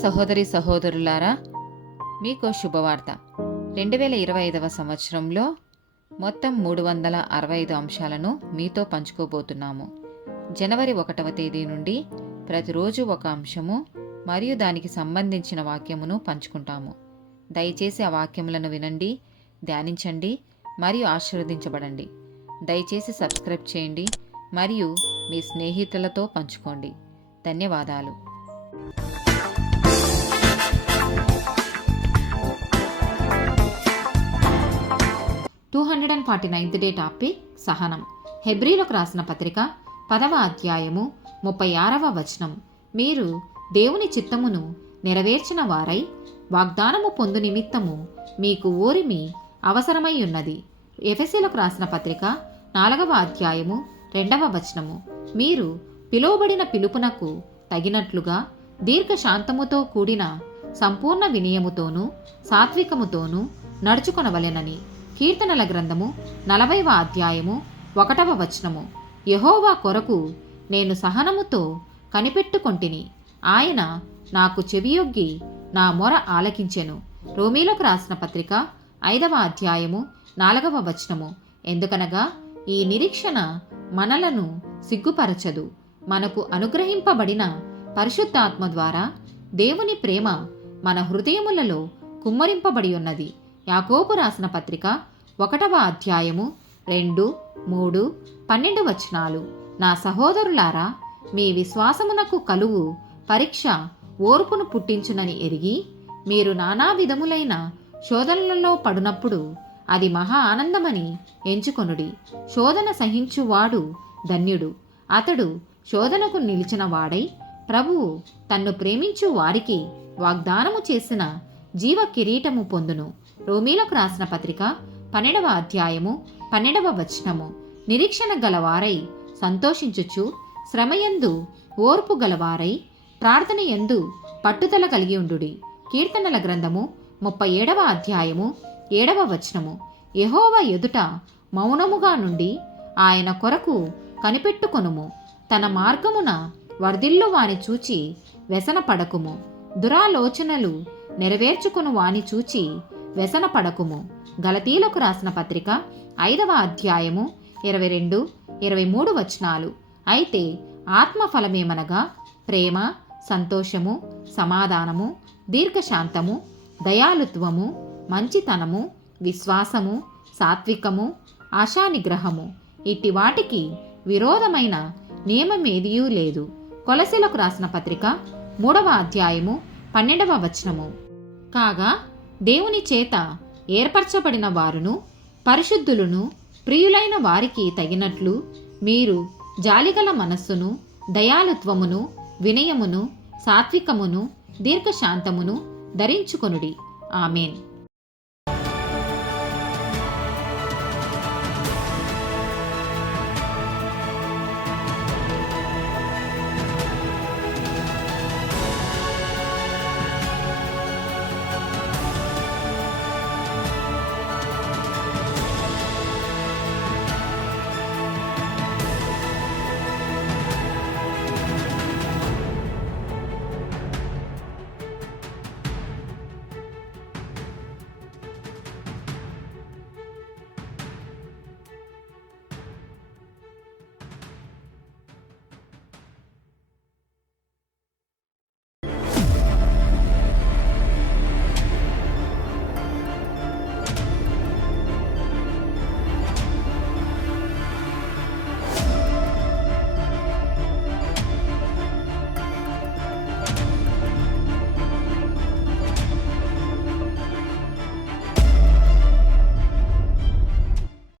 సహోదరి సహోదరులారా, మీకు శుభవార్త. 2025 సంవత్సరంలో మొత్తం 365 అంశాలను మీతో పంచుకోబోతున్నాము. జనవరి 1వ తేదీ నుండి ప్రతిరోజు ఒక అంశము మరియు దానికి సంబంధించిన వాక్యమును పంచుకుంటాము. దయచేసి ఆ వాక్యములను వినండి, ధ్యానించండి మరియు ఆశీర్వదించబడండి. దయచేసి సబ్స్క్రైబ్ చేయండి మరియు మీ స్నేహితులతో పంచుకోండి. ధన్యవాదాలు. 249th డే టాపిక్ సహనం. హెబ్రీలకు రాసిన పత్రిక 10వ అధ్యాయము 36వ వచనం. మీరు దేవుని చిత్తమును నెరవేర్చిన వారై వాగ్దానము పొందు నిమిత్తము మీకు ఓరిమి అవసరమై ఉన్నది. ఎఫెసీలకు రాసిన పత్రిక 4వ అధ్యాయము 2వ వచనము. మీరు పిలువబడిన పిలుపునకు తగినట్లుగా దీర్ఘశాంతముతో కూడిన సంపూర్ణ వినయముతోనూ సాత్వికముతోనూ నడుచుకొనవలెనని. కీర్తనల గ్రంథము 40వ అధ్యాయము 1వ వచనము. యెహోవా కొరకు నేను సహనముతో కనిపెట్టుకొంటిని, ఆయన నాకు చెవియొగ్గి నా మొర ఆలకించెను. రోమీలకు రాసిన పత్రిక 5వ అధ్యాయము 4వ వచనము. ఎందుకనగా ఈ నిరీక్షణ మనలను సిగ్గుపరచదు, మనకు అనుగ్రహింపబడిన పరిశుద్ధాత్మ ద్వారా దేవుని ప్రేమ మన హృదయములలో కుమ్మరింపబడి ఉన్నది. యాకోబు రాసిన పత్రిక 1వ అధ్యాయము 2, 3, 12 వచనాలు. నా సహోదరులారా, మీ విశ్వాసమునకు కలుగు పరీక్ష ఓర్పును పుట్టించునని ఎరిగి, మీరు నానా విధములైన శోధనలలో పడునప్పుడు అది మహా ఆనందమని ఎంచుకొనుడి. శోధన సహించువాడు ధన్యుడు, అతడు శోధనకు నిలిచిన వాడై ప్రభువు తన్ను ప్రేమించు వారికి వాగ్దానము చేసిన జీవ కిరీటము పొందును. రోమీలకు రాసిన పత్రిక 12వ అధ్యాయము 12వ వచనము. నిరీక్షణ గలవారై సంతోషించుచు, శ్రమయందు ఓర్పు గలవారై ప్రార్థనయందు పట్టుదల కలిగి ఉండుడి. కీర్తనల గ్రంథము 37వ అధ్యాయము 7వ వచనము. యెహోవా ఎదుట మౌనముగా నుండి ఆయన కొరకు కనిపెట్టుకొనుము. తన మార్గమున వర్ధిల్లు వాని చూచి వ్యసన పడకుము. దురాలోచనలు నెరవేర్చుకును వాని చూచి వ్యసన పడకుము. గలతీలకు రాసిన పత్రిక 5వ అధ్యాయము 22, 23 వచనాలు. అయితే ఆత్మఫలమేమనగా ప్రేమ, సంతోషము, సమాధానము, దీర్ఘశాంతము, దయాలుత్వము, మంచితనము, విశ్వాసము, సాత్వికము, ఆశానిగ్రహము. ఇట్టి వాటికి విరోధమైన నియమమేదియూ లేదు. కొలసీలకు రాసిన పత్రిక 3వ అధ్యాయము 12వ వచనము. కాగా దేవుని చేత ఏర్పరచబడిన వారును పరిశుద్ధులను ప్రియులైన వారికి తగినట్లు మీరు జాలిగల మనస్సును, దయాలుత్వమును, వినయమును, సాత్వికమును, దీర్ఘశాంతమును ధరించుకొనుడి. ఆమేన్.